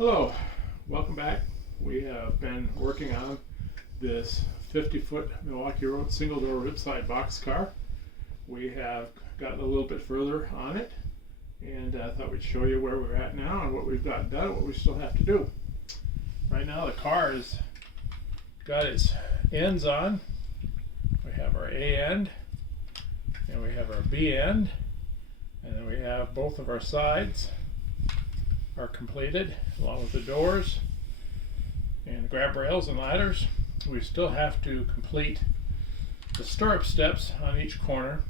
Hello, welcome back. We have been working on this 50-foot Milwaukee Road single-door ribside boxcar. We have gotten a little bit further on it, and I thought we'd show you where we're at now and what we've got done and what we still have to do. Right now the car has got its ends on. We have our A end, and we have our B end, and then we have both of our sides are completed, along with the doors and the grab rails and ladders. We still have to complete the stirrup steps on each corner.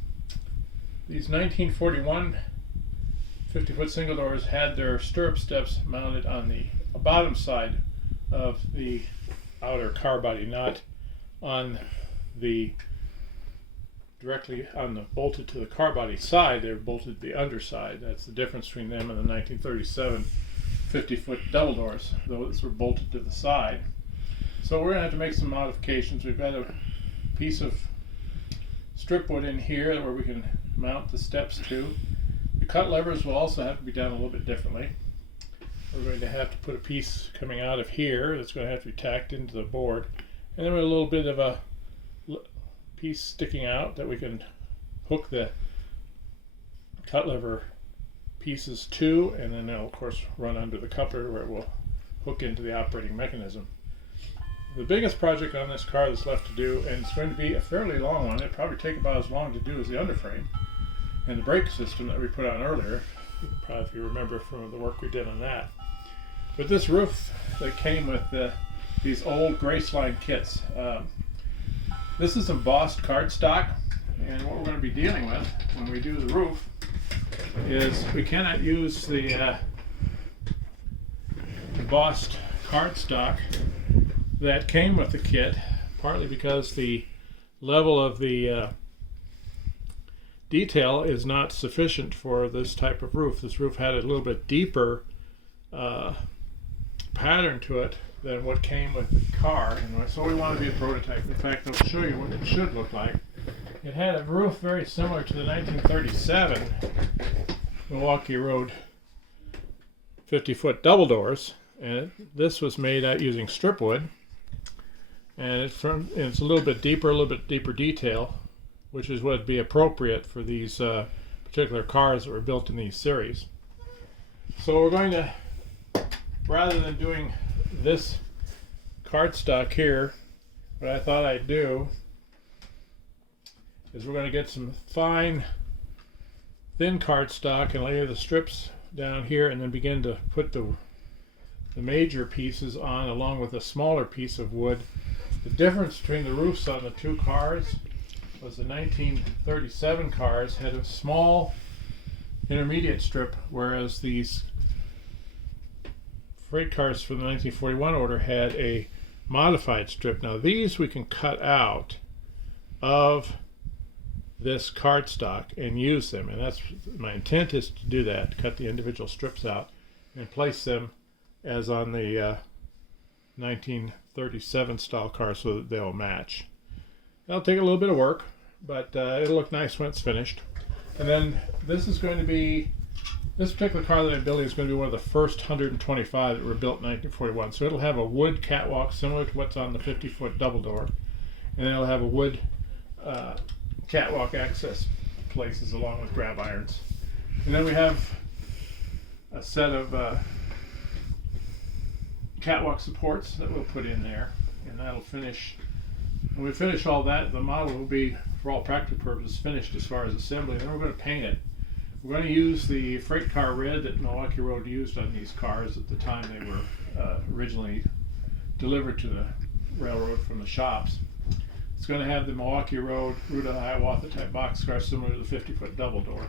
These 1941 50-foot single doors had their stirrup steps mounted on the bottom side of the outer car body, not on the directly on the bolted to the car body side. They're bolted to the underside. That's the difference between them and the 1937 50-foot double doors. Those were bolted to the side. So we're going to have to make some modifications. We've got a piece of strip wood in here where we can mount the steps to. The cut levers will also have to be done a little bit differently. We're going to have to put a piece coming out of here that's going to have to be tacked into the board, and then with a little bit of a piece sticking out that we can hook the cut lever pieces to, and then they'll of course run under the coupler where it will hook into the operating mechanism. The biggest project on this car that's left to do, and it's going to be a fairly long one, it'll probably take about as long to do as the underframe and the brake system that we put on earlier, probably if you remember from the work we did on that. But this roof that came with these old Graceline kits, this is embossed cardstock, and what we're going to be dealing with when we do the roof is we cannot use the embossed cardstock that came with the kit, partly because the level of the detail is not sufficient for this type of roof. This roof had a little bit deeper pattern to it than what came with the car, and so we want to be a prototype. In fact, I'll show you what it should look like. It had a roof very similar to the 1937 Milwaukee Road 50-foot double doors, and this was made out using strip wood, and it's a little bit deeper detail, which is what would be appropriate for these particular cars that were built in these series. So we're going to, rather than doing this cardstock here, what I thought I'd do is we're going to get some fine thin cardstock and layer the strips down here, and then begin to put the major pieces on along with a smaller piece of wood. The difference between the roofs on the two cars was the 1937 cars had a small intermediate strip, whereas these freight cars from the 1941 order had a modified strip. Now these we can cut out of this cardstock and use them, and that's my intent, is to do that, cut the individual strips out and place them as on the 1937 style car so that they'll match. That'll take a little bit of work, but it'll look nice when it's finished. And then this is going to be, this particular car that I'm building is going to be one of the first 125 that were built in 1941. So it'll have a wood catwalk similar to what's on the 50-foot double door, and then it'll have a wood catwalk access places along with grab irons. And then we have a set of catwalk supports that we'll put in there, and that'll finish. When we finish all that, the model will be, for all practical purposes, finished as far as assembly, and then we're going to paint it. We're going to use the freight car red that Milwaukee Road used on these cars at the time they were originally delivered to the railroad from the shops. It's going to have the Milwaukee Road Route of Hiawatha type boxcar similar to the 50-foot double door.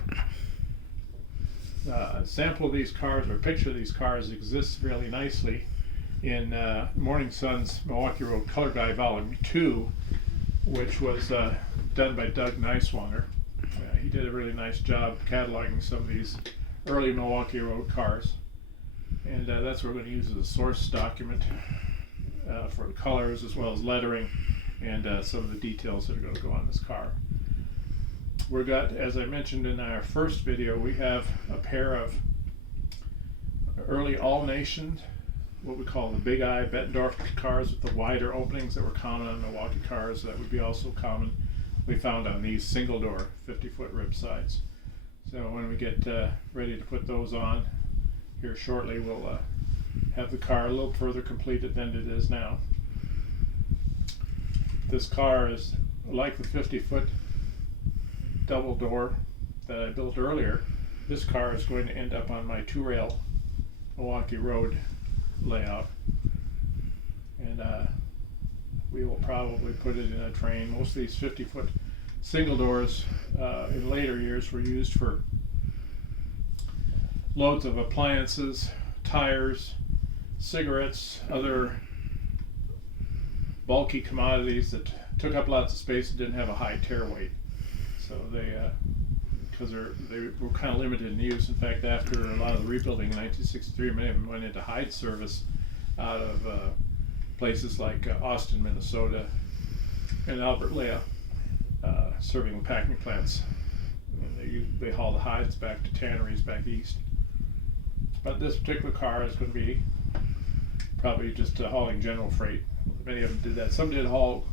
A sample of these cars, or a picture of these cars, exists really nicely in Morning Sun's Milwaukee Road Color Guide Volume 2, which was done by Doug Neiswanger. He did a really nice job cataloging some of these early Milwaukee Road cars, and that's what we're going to use as a source document for the colors as well as lettering and some of the details that are going to go on this car. We've got, as I mentioned in our first video, we have a pair of early All Nation what we call the Big Eye Bettendorf cars with the wider openings that were common on Milwaukee cars. That would be also common. We found on these single door 50-foot rib sides. So when we get ready to put those on here shortly, we'll have the car a little further completed than it is now. This car is like the 50-foot double door that I built earlier. This car is going to end up on my 2-rail Milwaukee Road layout, and we will probably put it in a train. Most of these 50-foot single doors in later years were used for loads of appliances, tires, cigarettes, other bulky commodities that took up lots of space and didn't have a high tear weight. So because they were kind of limited in use. In fact, after a lot of the rebuilding in 1963, many of them went into hide service out of places like Austin, Minnesota, and Albert Lea, serving packing plants. And they haul the hides back to tanneries back east. But this particular car is going to be probably just hauling general freight. Many of them did that. Some did haul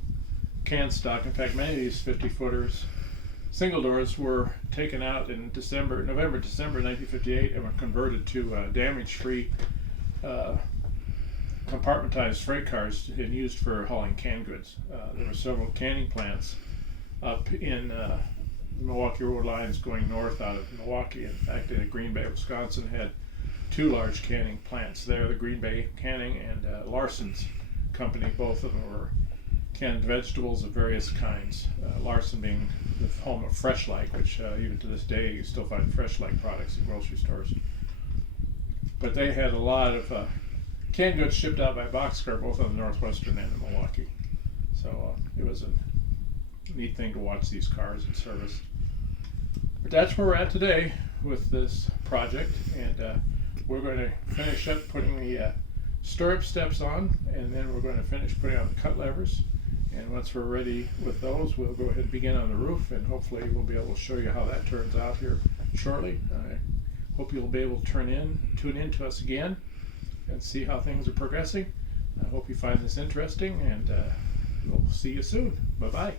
can stock. In fact, many of these 50-footers, single doors, were taken out in November, December 1958 and were converted to damage-free compartmentized freight cars and used for hauling canned goods. There were several canning plants up in the Milwaukee Road lines going north out of Milwaukee. In fact, in Green Bay, Wisconsin, had 2 large canning plants there, the Green Bay Canning and Larson's company. Both of them were canned vegetables of various kinds. Larson being the home of Fresh Like, which even to this day you still find Fresh Like products in grocery stores. But they had a lot of canned goods shipped out by Boxcar, both on the Northwestern and in Milwaukee. So it was a neat thing to watch these cars in service. But that's where we're at today with this project, and we're going to finish up putting the stirrup steps on, and then we're going to finish putting on the cut levers. And once we're ready with those, we'll go ahead and begin on the roof, and hopefully we'll be able to show you how that turns out here shortly. I hope you'll be able to tune in to us again and see how things are progressing. I hope you find this interesting, and we'll see you soon. Bye-bye.